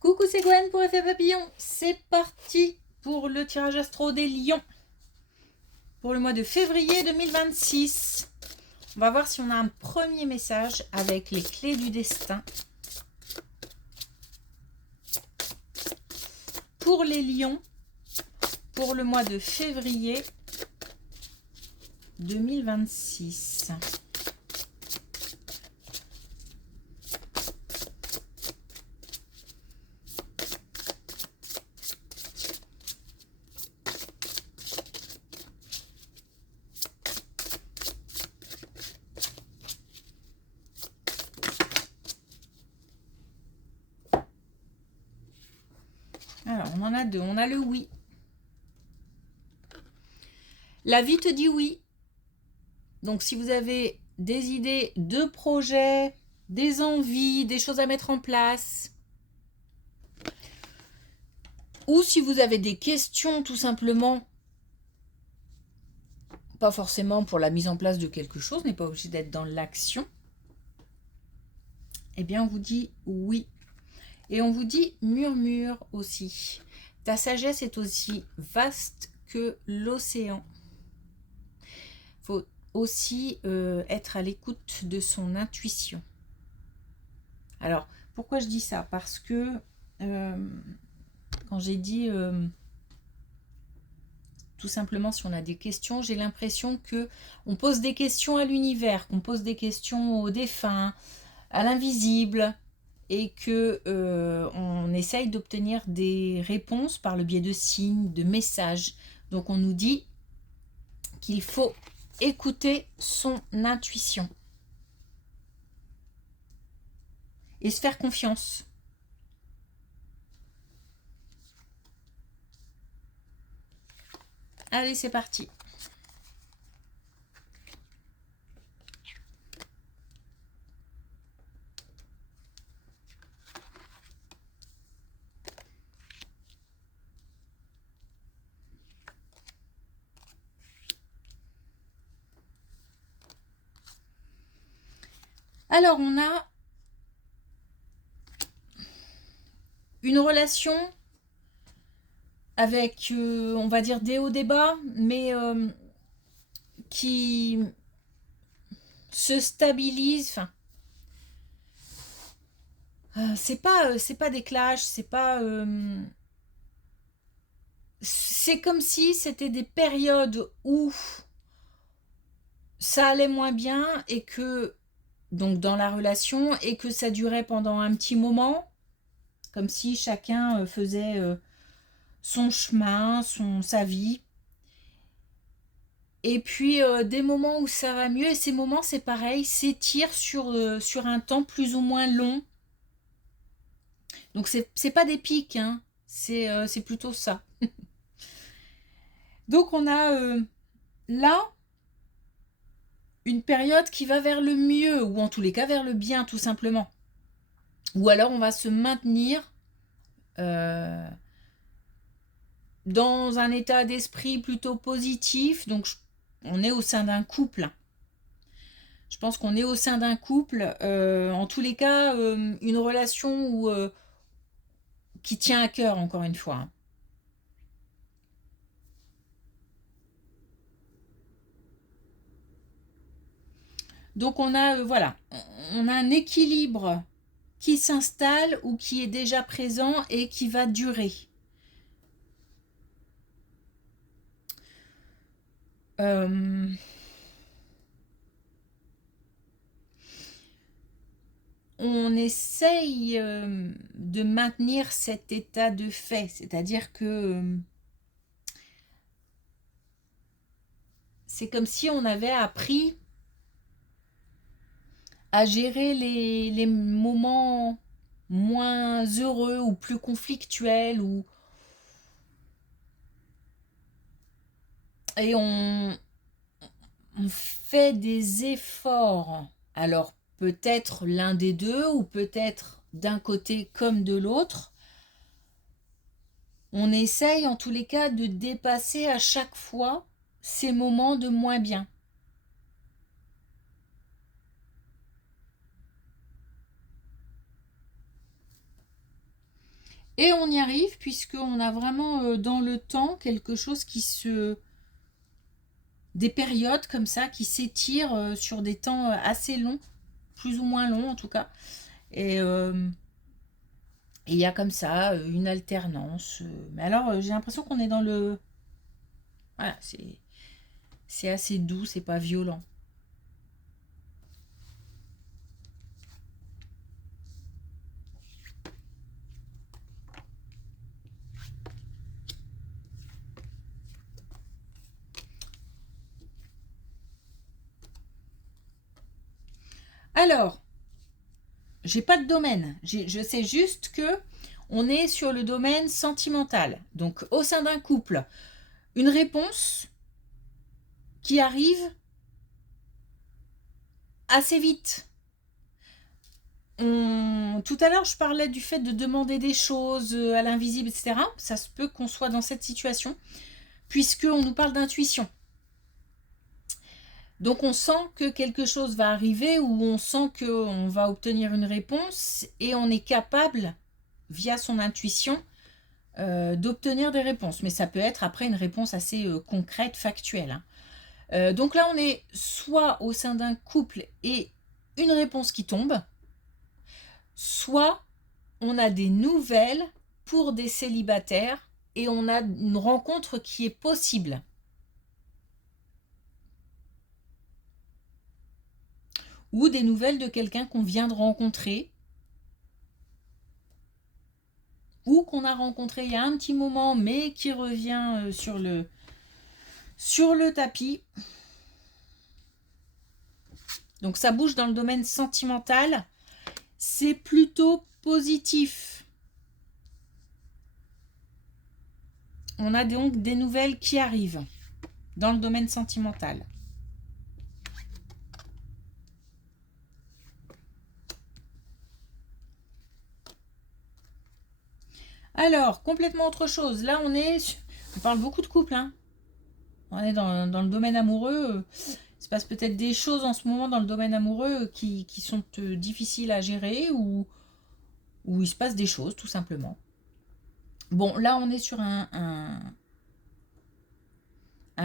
Coucou, c'est Gwen pour Effet Papillon. C'est parti pour le tirage astro des lions pour le mois de février 2026. On va voir si on a un premier message avec les clés du destin. Pour les lions, pour le mois de février 2026. Alors, on en a deux. On a le oui. La vie te dit oui. Donc, si vous avez des idées de projets, des envies, des choses à mettre en place, ou si vous avez des questions tout simplement, pas forcément pour la mise en place de quelque chose, n'est pas obligé d'être dans l'action, eh bien on vous dit oui. Et on vous dit murmure aussi. Ta sagesse est aussi vaste que l'océan. Il faut aussi être à l'écoute de son intuition. Alors, pourquoi je dis ça? Parce que quand j'ai dit tout simplement si on a des questions, j'ai l'impression que on pose des questions à l'univers, qu'on pose des questions aux défunts, à l'invisible, et que on essaye d'obtenir des réponses par le biais de signes, de messages. Donc on nous dit qu'il faut écouter son intuition et se faire confiance. Allez, c'est parti. Alors, on a une relation avec, on va dire, des hauts, des bas, mais qui se stabilise. Enfin, c'est pas des clashs, c'est comme si c'était des périodes où ça allait moins bien et que donc dans la relation et que ça durait pendant un petit moment, comme si chacun faisait son chemin, sa vie. Et puis des moments où ça va mieux, et ces moments, c'est pareil, s'étirent sur un temps plus ou moins long. Donc c'est pas des pics, hein, c'est plutôt ça. Donc on a là une période qui va vers le mieux, ou en tous les cas vers le bien, tout simplement. Ou alors on va se maintenir dans un état d'esprit plutôt positif. Donc on est au sein d'un couple. Je pense qu'on est au sein d'un couple. En tous les cas, une relation qui tient à cœur, encore une fois. Donc on a, voilà, on a un équilibre qui s'installe ou qui est déjà présent et qui va durer. On essaye de maintenir cet état de fait, c'est-à-dire que c'est comme si on avait appris à gérer les moments moins heureux ou plus conflictuels, et on fait des efforts. Alors peut-être l'un des deux ou peut-être d'un côté comme de l'autre. On essaye en tous les cas de dépasser à chaque fois ces moments de moins bien. Et on y arrive puisqu'on a vraiment dans le temps quelque chose qui se... des périodes comme ça qui s'étirent sur des temps assez longs, plus ou moins longs en tout cas. Et il y a comme ça une alternance. Mais alors j'ai l'impression qu'on est dans le... Voilà, c'est assez doux, c'est pas violent. Alors, j'ai pas de domaine. Je sais juste que on est sur le domaine sentimental. Donc, au sein d'un couple, une réponse qui arrive assez vite. Tout à l'heure, je parlais du fait de demander des choses à l'invisible, etc. Ça se peut qu'on soit dans cette situation, puisqu'on nous parle d'intuition. Donc on sent que quelque chose va arriver ou on sent qu'on va obtenir une réponse et on est capable, via son intuition, d'obtenir des réponses. Mais ça peut être après une réponse assez concrète, factuelle, hein. Donc là, on est soit au sein d'un couple et une réponse qui tombe, soit on a des nouvelles pour des célibataires et on a une rencontre qui est possible. Ou des nouvelles de quelqu'un qu'on vient de rencontrer ou qu'on a rencontré il y a un petit moment mais qui revient sur le tapis. Donc ça bouge dans le domaine sentimental. C'est plutôt positif. On a donc des nouvelles qui arrivent dans le domaine sentimental. Alors, complètement autre chose. Là, on parle beaucoup de couple, hein. On est dans le domaine amoureux. Il se passe peut-être des choses en ce moment dans le domaine amoureux qui sont difficiles à gérer ou il se passe des choses, tout simplement. Bon, là, on est sur un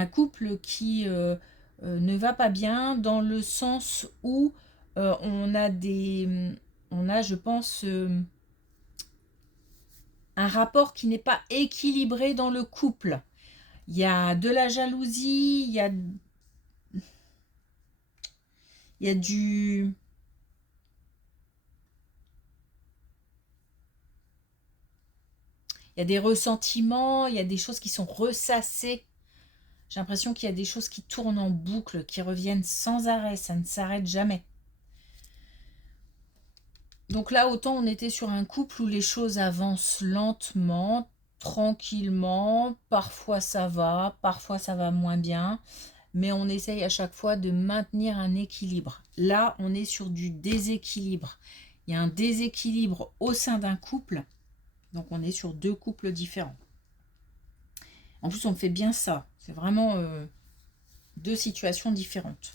couple qui ne va pas bien dans le sens où on a, je pense, un rapport qui n'est pas équilibré dans le couple. Il y a de la jalousie, il y a du... Il y a des ressentiments, il y a des choses qui sont ressassées. J'ai l'impression qu'il y a des choses qui tournent en boucle, qui reviennent sans arrêt, ça ne s'arrête jamais. Donc là, autant on était sur un couple où les choses avancent lentement, tranquillement, parfois ça va moins bien, mais on essaye à chaque fois de maintenir un équilibre. Là, on est sur du déséquilibre. Il y a un déséquilibre au sein d'un couple, donc on est sur deux couples différents. En plus, on fait bien ça. C'est vraiment deux situations différentes.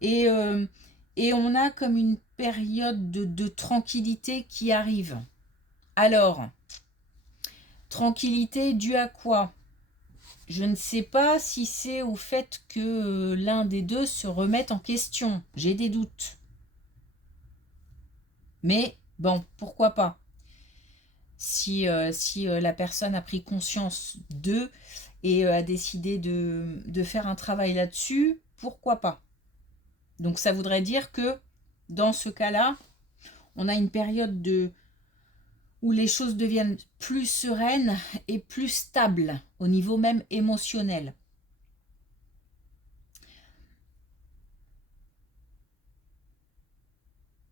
Et, euh, et on a comme une période de tranquillité qui arrive. Alors, tranquillité due à quoi? Je ne sais pas si c'est au fait que l'un des deux se remette en question. J'ai des doutes. Mais bon, pourquoi pas? Si la personne a pris conscience d'eux et a décidé de faire un travail là-dessus, pourquoi pas? Donc ça voudrait dire que dans ce cas-là, on a une période où les choses deviennent plus sereines et plus stables au niveau même émotionnel.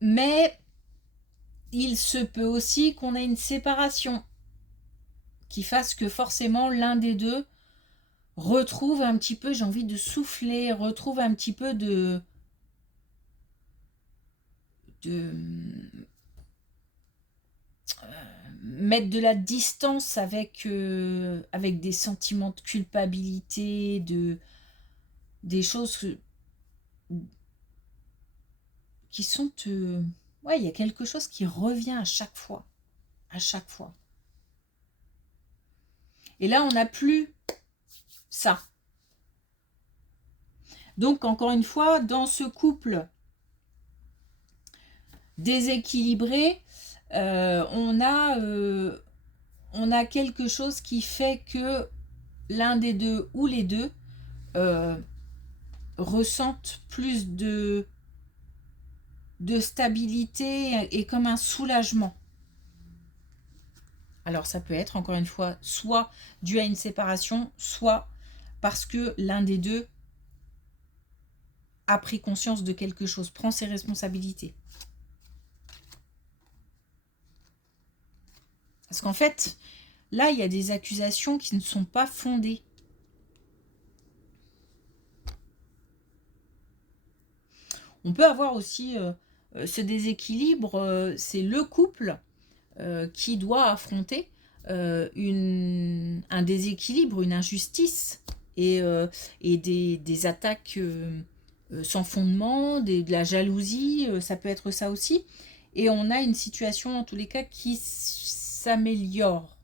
Mais il se peut aussi qu'on ait une séparation qui fasse que forcément l'un des deux retrouve un petit peu, j'ai envie de souffler, retrouve un petit peu de mettre de la distance avec des sentiments de culpabilité, des choses qui sont... ouais, il y a quelque chose qui revient à chaque fois. À chaque fois. Et là, on n'a plus ça. Donc, encore une fois, dans ce couple déséquilibré, on a quelque chose qui fait que l'un des deux ou les deux ressentent plus de stabilité et comme un soulagement. Alors ça peut être, encore une fois, soit dû à une séparation, soit parce que l'un des deux a pris conscience de quelque chose, prend ses responsabilités. Parce qu'en fait, là, il y a des accusations qui ne sont pas fondées. On peut avoir aussi ce déséquilibre, c'est le couple qui doit affronter un déséquilibre, une injustice et des attaques sans fondement, de la jalousie, ça peut être ça aussi. Et on a une situation en tous les cas qui s'améliore.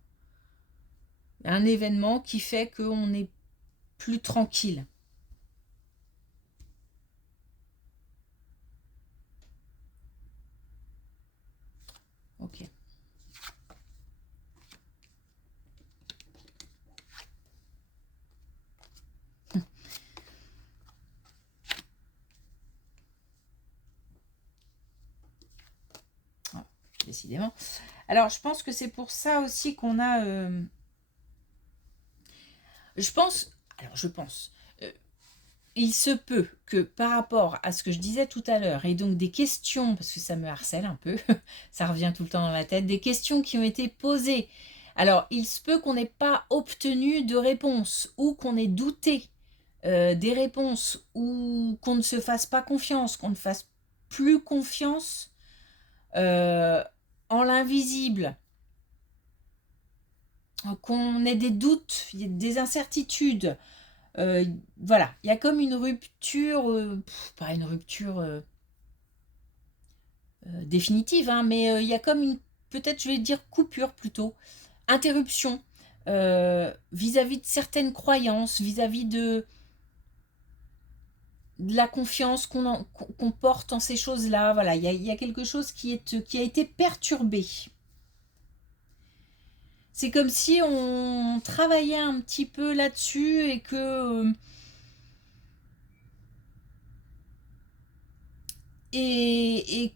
Un événement qui fait qu'on est plus tranquille. Ok. Décidément. Alors, je pense que c'est pour ça aussi qu'on a... je pense... il se peut que par rapport à ce que je disais tout à l'heure, et donc des questions, parce que ça me harcèle un peu, ça revient tout le temps dans ma tête, des questions qui ont été posées. Alors, il se peut qu'on n'ait pas obtenu de réponse, ou qu'on ait douté des réponses, ou qu'on ne se fasse pas confiance, qu'on ne fasse plus confiance en l'invisible, qu'on ait des doutes, des incertitudes. Voilà, il y a comme une rupture, pas une rupture définitive, hein, mais il y a comme une, peut-être je vais dire coupure plutôt, interruption vis-à-vis de certaines croyances, vis-à-vis de la confiance qu'on porte en ces choses-là. Voilà, il y a quelque chose qui a été perturbé. C'est comme si on travaillait un petit peu là-dessus et que... et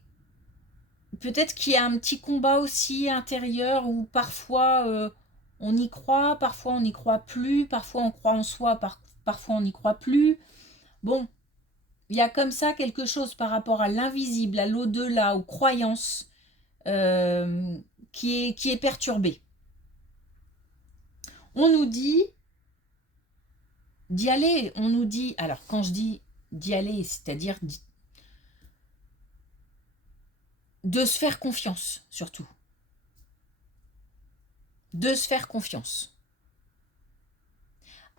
peut-être qu'il y a un petit combat aussi intérieur où parfois on y croit, parfois on n'y croit plus, parfois on croit en soi, parfois on n'y croit plus. Bon, il y a comme ça quelque chose par rapport à l'invisible, à l'au-delà, aux croyances qui est perturbé. On nous dit d'y aller, on nous dit, alors quand je dis d'y aller, c'est-à-dire de se faire confiance surtout. De se faire confiance.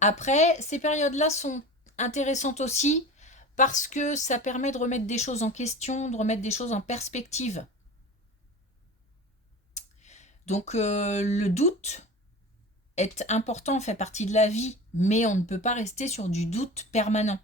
Après, ces périodes-là sont intéressantes aussi parce que ça permet de remettre des choses en question, de remettre des choses en perspective. Donc le doute est important, fait partie de la vie, mais on ne peut pas rester sur du doute permanent.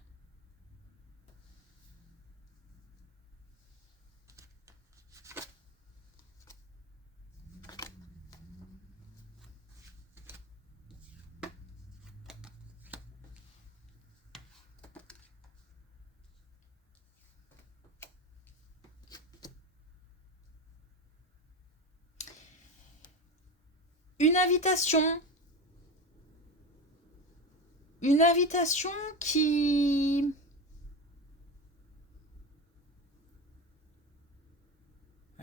Une invitation. Une invitation qui...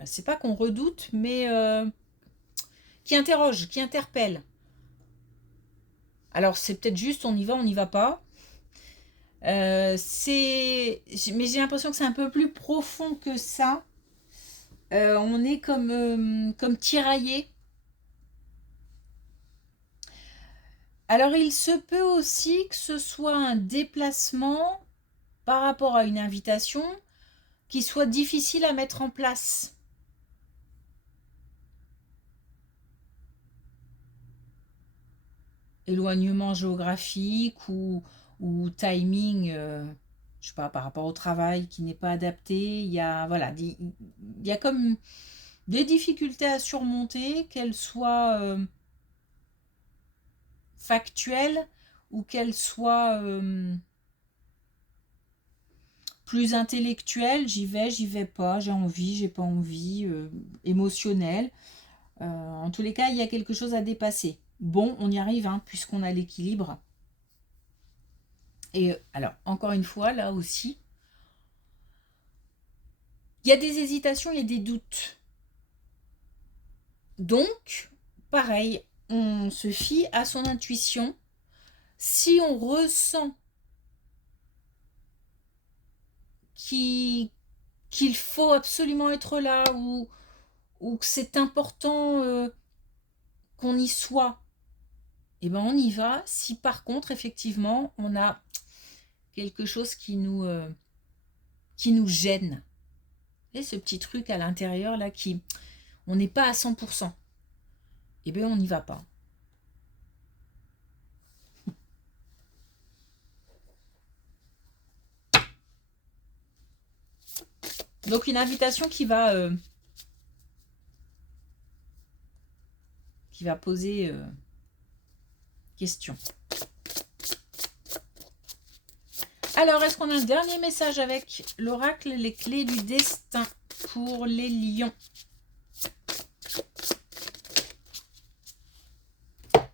C'est pas qu'on redoute, mais qui interroge, qui interpelle. Alors c'est peut-être juste on y va pas. Mais j'ai l'impression que c'est un peu plus profond que ça. On est comme tiraillé. Alors il se peut aussi que ce soit un déplacement par rapport à une invitation qui soit difficile à mettre en place. éloignement géographique ou timing, je sais pas, par rapport au travail qui n'est pas adapté. Il y a, voilà, il y a comme des difficultés à surmonter, qu'elles soient factuelles ou qu'elles soient plus intellectuelles. J'y vais pas, j'ai envie, j'ai pas envie, émotionnel. En tous les cas, il y a quelque chose à dépasser. Bon, on y arrive, hein, puisqu'on a l'équilibre. Et alors, encore une fois, là aussi, il y a des hésitations, il y a des doutes. Donc, pareil, on se fie à son intuition. Si on ressent qu'il faut absolument être là ou que c'est important qu'on y soit, eh ben on y va. Si par contre, effectivement, on a quelque chose qui nous gêne, et ce petit truc à l'intérieur là qui on n'est pas à 100%, eh bien on n'y va pas. Donc une invitation qui va poser question. Alors, est-ce qu'on a un dernier message avec l'oracle, les clés du destin pour les lions?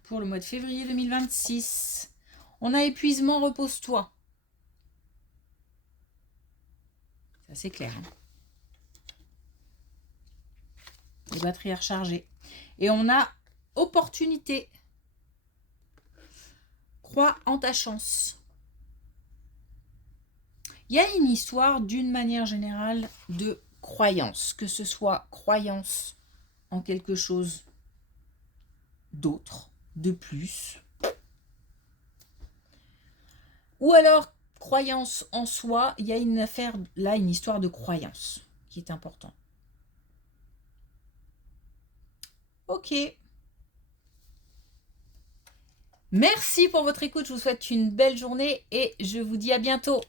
Pour le mois de février 2026. On a épuisement, repose-toi. Ça, c'est clair. Hein. Les batteries rechargées. Et on a opportunité. Crois en ta chance. Il y a une histoire, d'une manière générale, de croyance. Que ce soit croyance en quelque chose d'autre, de plus. Ou alors, croyance en soi. Il y a une affaire, là, une histoire de croyance qui est importante. Ok. Merci pour votre écoute. Je vous souhaite une belle journée et je vous dis à bientôt.